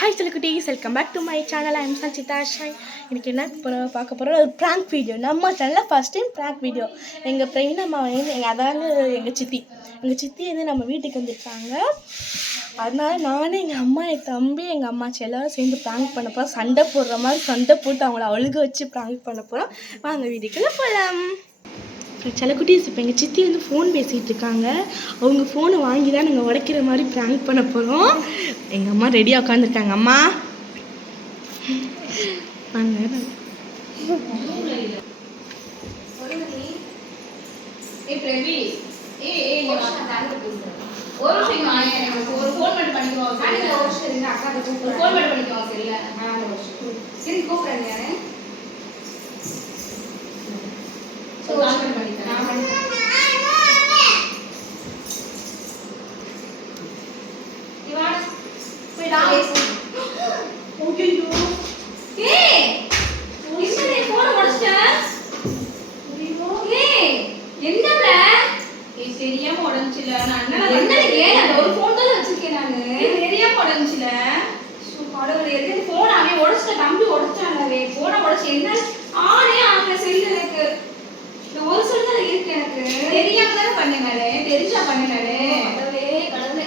Hi Celebrities, welcome back to my channel. I am Sanchita Shai. இன்னைக்கு என்ன பார்க்க போகிறோம், ஒரு ப்ராங்க் வீடியோ. நம்ம சேனலில் ஃபஸ்ட் டைம் ப்ராங்க் வீடியோ. எங்கள் பிரவீன் அம்மா வந்து எங்கள் சித்தி வந்து நம்ம வீட்டுக்கு வந்திருக்காங்க. அதனால நானும் எங்கள் அம்மா, என் தம்பி, எங்கள் அம்மாச்சி எல்லோரும் சேர்ந்து ப்ராங்க் பண்ண போகிறோம். சண்டை போடுற மாதிரி சண்டை போட்டு அவங்கள அழுக வச்சு ப்ராங்க் பண்ண போகிறோம். வாங்க வீட்டுக்குள்ளே போகலாம். செல்லக்குட்டீஸ், இப்போ எங்கள் சித்தி வந்து ஃபோன் பேசிகிட்டு இருக்காங்க. அவங்க ஃபோனை வாங்கி தான் நாங்கள் உடைக்கிற மாதிரி ப்ராங்க் பண்ண போகிறோம். எங்கள் அம்மா ரெடியாக உட்காந்துருக்காங்க. அம்மா வாங்க. தெரியாம உடஞ்சில ஒரு போன் தான் வச்சிருக்கேன். நானு தெரியாம உடஞ்சில போன் அவன் உடச்சிட்ட, தம்பி உடச்சானே போன உடச்சு என்ன ஆனே ஆகல. செல்லு எனக்கு இந்த ஒரு செல் தான் இருக்கு. எனக்கு தெரியாம தானே பண்ணினாலே, தெரிஞ்சா பண்ணினாலே. கடவுளே கடவுளே,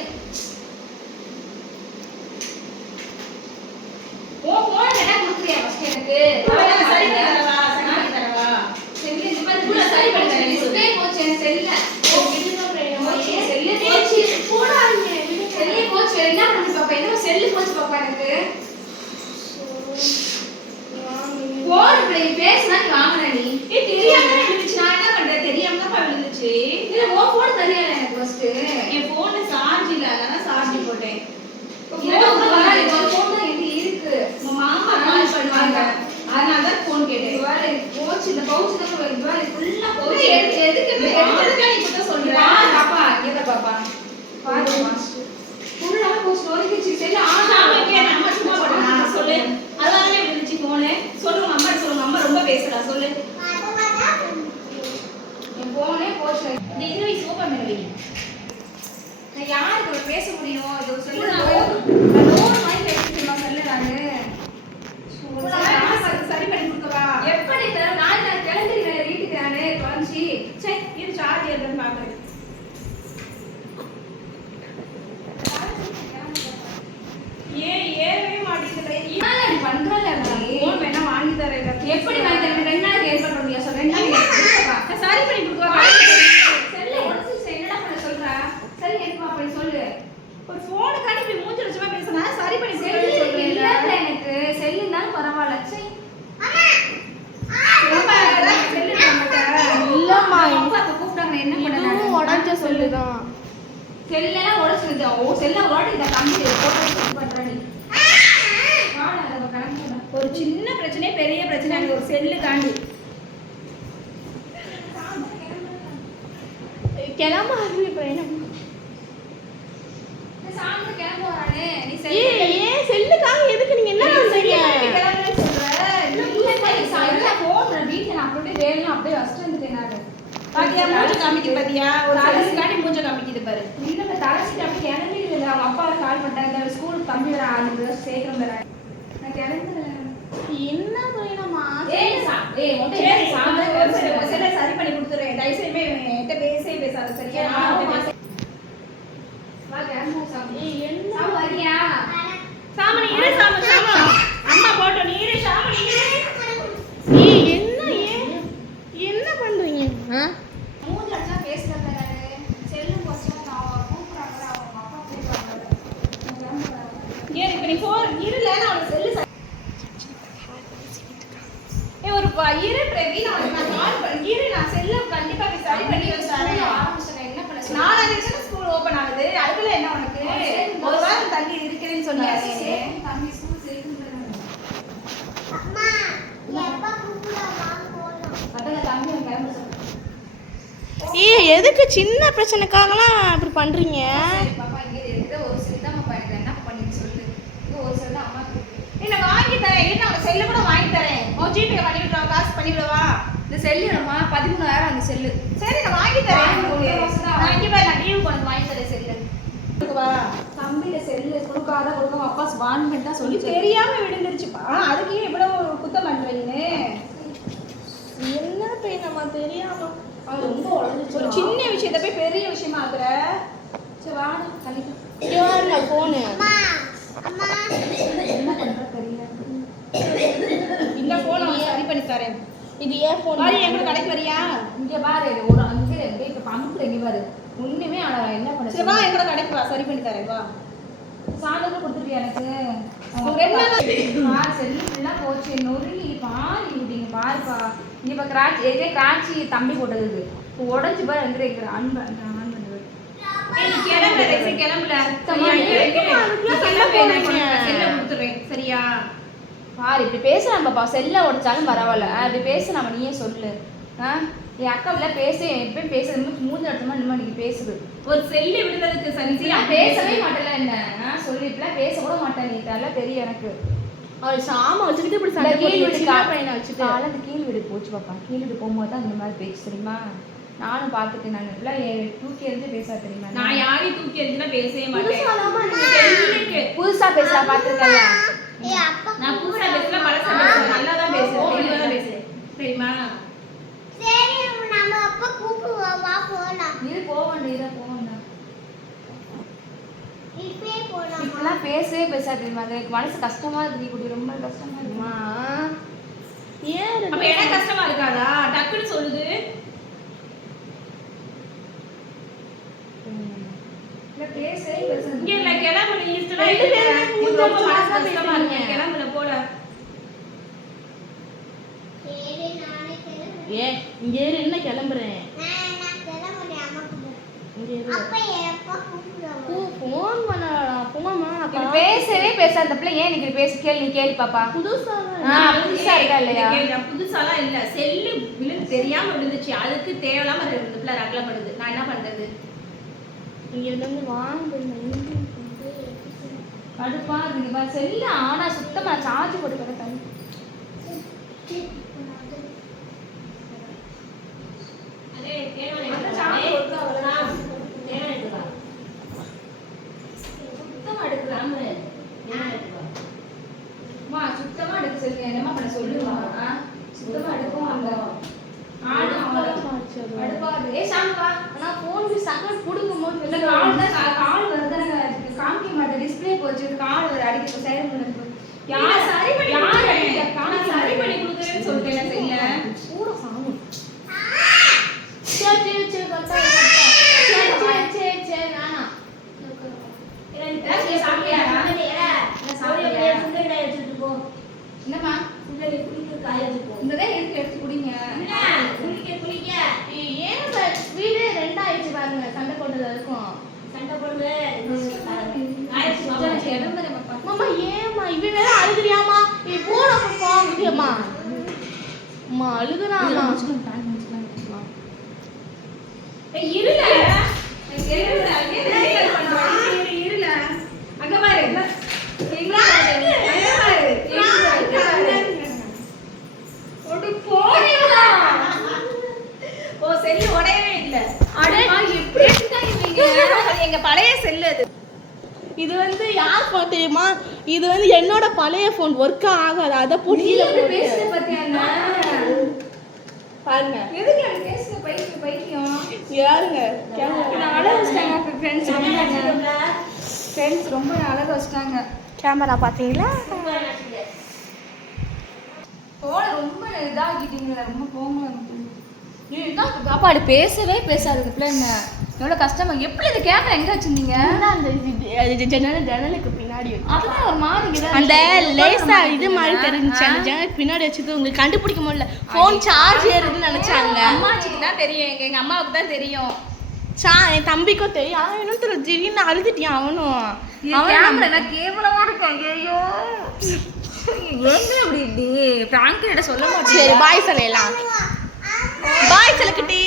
ஓ போன் என்ன கொடுக்குறியா ஃபர்ஸ்ட் எனக்கு? சரி தரவா, சரி தரவா. செல்லு இந்த மாதிரி கூட சரி பண்ணி தரேன். டிஸ்ப்ளே போச்சு என் செல்ல. என்ன பண்ணி பாப்பா? என்ன செல்லு போச்சு பாப்பா எனக்கு. போன் இப்படி பேசினா நீ வாங்கின நீ தெரியாம தான் விழுந்துச்சு. நான் என்ன பண்றேன், தெரியாம தான் விழுந்துச்சு. இல்ல ஓ போன் தெரியாது எனக்கு. ஃபர்ஸ்ட் என் போன்ல சார்ஜ் இல்ல, அதனால சார்ஜ் போட்டேன். ஒரு போன் தான் என்கிட்ட இருக்கு. உங்க மாமா கால் பண்ணுவாங்க, அதனால தான் போன் கேட்டேன். இவாளே போச்சு, இந்த பவுச் தான் இவாளே ஃபுல்லா போச்சு. எதுக்கு நீ கிட்ட சொல்ற? பாப்பா இங்க பாப்பா பாரு மாஸ்டர் ஃபுல்லா போச்சு. நோரிச்சு செல்ல ஆனா வைக்க நம்ம சும்மா போடா சொல்லு. அதனால விழுந்துச்சு போனே. சொல்லுங்க அம்மா, சொல்லுங்க அம்மா ரொம்ப பேசுறா. சொல்லு என் போனே போச்சு. இந்த இதுவை சோபா மேல வை. நான் யாருக்கு பேச முடியும்? இது சொல்லு. நான் நோர் மாதிரி பேசிட்டு சொல்லு. நானு சரி பண்ணி கொடுக்கவா? எப்படி தர? நான் கிளம்பிடுறேன் வீட்டுக்கு. நானே தொலைஞ்சி சே இது சார்ஜ் ஏறுதுன்னு பாக்குறேன். ஏன் ஏறவே மாட்டேங்குது? ஏன் பண்றல? போன் வேணா வாங்கி தரேன். எப்படி வாங்கி தரேன்? 2 நாளைக்கு ஏற்பட முடியாது. சொல்ல 2 நாளைக்கு சரி பண்ணி கொடுக்கவா? செல்ல உடைச்சு என்னடா பண்ண சொல்றா? சரி எனக்கு அப்படி சொல்லு. ஒரு போனுக்காண்டி இப்படி மூஞ்சி வச்சமா பேசுனா சரி பண்ணி கொடுக்க சொல்றேன். இல்ல எனக்கு செல்லு தான் பரவாயில்லை. சரி ரொம்ப செல்லு நம்மட்ட இல்லம்மா. அப்பா கூப்பிட்டாங்க, என்ன பண்ணாங்க? உடஞ்ச சொல்லுதான். செல்லாம் உடைச்சிருது. ஓ செல்ல ஓடி இந்த கம்பி போட்டு பண்ற நீ. வாடா நம்ம கணக்கு. ஒரு சின்ன பிரச்சனை பெரிய பிரச்சனை அங்க ஒரு செல்லு காண்டி. கிளம்ப ஆரம்பிப்பேன். சாமி கிளம்ப வரானே. நீ ஏன் செல்லுக்காக எதுக்கு நீங்க என்ன பண்றீங்க? கிளம்பவே சொல்ற. இல்ல பை சாய்ல போன் வீட்ல நான் அப்படியே வேணும் அப்படியே வச்சிட்டு வந்துட்டேன். நான் பாத்தியா மூஞ்ச காமிக்குது பாத்தியா? ஒரு தலசிக்காண்டி மூஞ்ச காமிக்குது பாரு. இல்ல தலசிட்டு அப்படி கிளம்பி இல்ல. அவங்க அப்பா கால் பண்ணிட்டாங்க, ஸ்கூலுக்கு தம்பி வர 6 மணிக்கு சீக்கிரம் வர. நான் கிளம்புறேன். என்ன வேணுமா? ஏய் மொட்டை சாமி ஒரு செல்ல சரி பண்ணி கொடுத்துறேன். தயவுசெய்து என்கிட்ட பேசாத சரியா? வா கிளம்பு சாமி. என்ன சாமி வரியா? சாமி இரு. சாமி அம்மா போட்டோ நீ இரு. சாமி இரு. என்ன பண்றீங்க? மூஞ்சி அடிச்சா பேசுறத நானு. செல்லு போச்சா நான் கூப்பிடுறாங்க. அவங்க அப்பா கூப்பிடுறாங்க. ஏன் இப்ப நீ போன் இருல. நான் அவன செல்லு ஒரு இரு பிரவீன். நான் கால் பண்ணி இரு. நான் செல்ல கண்டிப்பா சரி பண்ணி வச்சாரேன். ஆரம்பிச்சேன். என்ன பண்ண சொல்ற? நாளை வரைக்கும் ஸ்கூல் ஓபன் ஆகுது. அதுக்குள்ள என்ன உனக்கு? ஒரு வாரம் தள்ளி இருக்கிறேன்னு சொன்னாங்க. தம்பி ஸ்கூல் சேர்க்குறாங்க. அம்மா எப்ப கூப்பிடுவா போறோம்? அதல தம்பி கிளம்ப சொல்றேன். எதுக்கு சின்ன பிரச்சனைக்காகலாம் இப்படி பண்றீங்க? பாப்பா இங்க இருக்குத ஒரு செல் தான் பாப்பா. என்ன பண்ணி சொல்லு. ஒரு செல் தான் அம்மா என்ன வாங்கி தரேன். என்ன ஒரு செல்லு கூட வாங்கி தரேன். ஓ ஜிபே பண்ணி விடுவா, காசு பண்ணி விடுவா. இந்த செல்லு நம்ம 13000 அந்த செல்லு. சரி நான் வாங்கி தரேன். நான் இங்க பாரு, நான் லீவ் பண்ணி வாங்கி தரேன் செல்லு. தம்பில செல்லு கொடுக்காம அப்பா வான் பண்ணிட்டா சொல்லி தெரியாம விழுந்துருச்சுப்பா. அதுக்கு ஏன் இவ்வளவு குத்தம் பண்றீங்கன்னு? என்ன போய் நம்ம தெரியாம அது ரொம்ப உடஞ்சிச்சு. ஒரு சின்ன விஷயத்த போய் பெரிய விஷயமா ஆகுற. சரி வாங்க கண்டிப்பா போனு என்ன பண்ற தெரியல. இந்த போன் சரி பண்ணி தரேன். இது ஏன் போன் பாரு எங்க கடைக்கு வரியா? இங்க பாரு ஒரு அங்க இப்ப அமுக்குற இங்க பாரு ஒண்ணுமே என்ன பண்ண. சரி வா எங்க கடைக்கு வா சரி பண்ணி தரேன் வா. சாதனை கொடுத்துட்டியா எனக்கு? செல்லு ஃபுல்லா போச்சு நொறுங்கி பாரு இங்க பாருப்பா. இங்க இப்ப கிராச்சி தம்பி போட்டது உடஞ்சு பாரு வந்து அன்பு சரியா பாரு இப்படி பேசலாம் பாப்பா. செல்ல உடைச்சாலும் பரவாயில்ல அப்படி பேச நம்ம நீயே சொல்லு. என் அக்கா இப்ப பேச எப்பயும் பேசுறது மூஞ்சி இடத்தமா இன்னும் இன்னைக்கு பேசுது. ஒரு செல்லு விடுறதுக்கு சரி பேசவே மாட்டேல என்ன சொல்லி இப்பெல்லாம் பேச கூட மாட்டேன். நீ இதெல்லாம் தெரியும் எனக்கு. அவள் சாமா வச்சுக்கிட்டு இப்படி சண்டை பையனை வச்சுட்டு அந்த கீழ் வீடு போச்சு பாப்பா. கீழ் வீடு போகும்போது தான் இந்த மாதிரி பேச்சு தெரியுமா? நானும் பார்த்துட்டேன். நான் எல்லாம் தூக்கி எறிஞ்சு பேச தெரியுமா? நான் யாரையும் தூக்கி எறிஞ்சுனா பேசவே மாட்டேன். புதுசா பேசலாம் பார்த்துருக்கேன். நான் புதுசா பேசலாம் பழசா பேசுறேன். நல்லா தான் பேசுறேன். தெளிவா தான் பேசுறேன் தெரியுமா? சரி நம்ம அப்பா கூப்பிடுவோம் வா போலாம். இது போவண்டா இப்பே போலாம். இப்பெல்லாம் பேசவே பேசா தெரியுமா? எனக்கு மனசு கஷ்டமா இருக்கு. குடி ரொம்ப கஷ்டமா இருக்குமா? ஏன் அப்ப எனக்கு கஷ்டமா இருக்காதா? டக்குன்னு சொல்லுது. இல்ல பேசவே பேச இங்க இல்ல கிளம்பு நீ இஷ்டமா ரொம்ப மனசு கஷ்டமா இருக்கு. கிளம்புல போட. சரி நானே கிளம்புறேன். ஏ இங்க என்ன கிளம்புறேன்? நான் கிளம்புறேன் அம்மா கூட. இங்க அப்பா எப்பா கூப்பிடுவாங்க? ஃபோன் பண்ணடா போமா. இது பேசவே பேசாத அந்த பிள்ளை ஏன் நீ பேச கேளு. நீ கேளு பாப்பா. புதுசா புதுசா இருக்கா இல்லையா? புதுசாலாம் இல்ல. செல்லு விழுந்து தெரியாம விழுந்துச்சு. அதுக்கு தேவையில்லாம இந்த பிள்ளை ரகலப்படுது. நான் என்ன பண்றது? இங்க இருந்து வாங்க கடுப்பா இருக்கு. செல்ல ஆனா சுத்தமா சார்ஜ் போட்டு கிடக்காது. சுத்தமா எடுக்கலாம். சுத்தமா எடுக்க சொல்லி என்னமா பண்ண சொல்லுவா? சுத்தமா எடுக்கும் அந்த கால் வருது காமிக்க மாட்டேன். டிஸ்பிளே போச்சு. கால் ஒரு அடிக்க சைடு சரி பண்ணி கொடுக்குறேன்னு சொல்லிட்டேன். செய்யல கூட சாமி என்னமா எடுத்து குடிங்க. ஏன் வீடு ரெண்டாயிடுச்சு பாருங்க. சண்டை போட்டது இருக்கும். மாமா ஏமா இவ வேற அழுகுறியாமா? நீ போட பாப்பா அம்மா அழுகுறாமா? இருல அங்க பாரு செல்லு உடையவே இல்ல. எங்க பழைய செல்லு அது. இது வந்து யார் ஃபோன் தெரியுமா? இது வந்து என்னோட பழைய ஃபோன் ஒர்க் ஆகாது. அத போட்டு பேசுற பத்தியா பாருங்க. எதுக்கு நான் பேசுற பைத்தியம் யாருங்க அழகு வச்சிட்டாங்க. ஃப்ரெண்ட்ஸ் ரொம்ப அழகு வச்சிட்டாங்க. கேமரா பாத்தீங்களா? போன ரொம்ப இதாகிட்டீங்களா? ரொம்ப போங்க. சாப்பாடு பேசவே பேசாது பிள்ளைங்க. எவ்வளோ கஷ்டமா எப்படி இந்த கேமரா எங்க வச்சிருந்தீங்க? அந்த ஜன்னலுக்கு பின்னாடி அதுதான் ஒரு மாதிரி அந்த லேசா இது மாதிரி தெரிஞ்சுச்சு. அந்த ஜன்னலுக்கு பின்னாடி வச்சது உங்களுக்கு கண்டுபிடிக்க முடியல. ஃபோன் சார்ஜ் ஏறுதுன்னு நினைச்சாங்க. அம்மாச்சிக்கு தான் தெரியும். எங்க அம்மாவுக்கு தான் தெரியும். என் தம்பிக்கும் தெரியும். அவன் இன்னும் தெரியல. திடீர்னு அழுதுட்டியான் அவனும். கேமரா கேவலமா இருக்கும். ஐயோ எங்க இப்படி பிராங்க் சொல்ல மாட்டேன். சரி பாய் சொல்லலாம். பாய் சொல்லக்கிட்டி.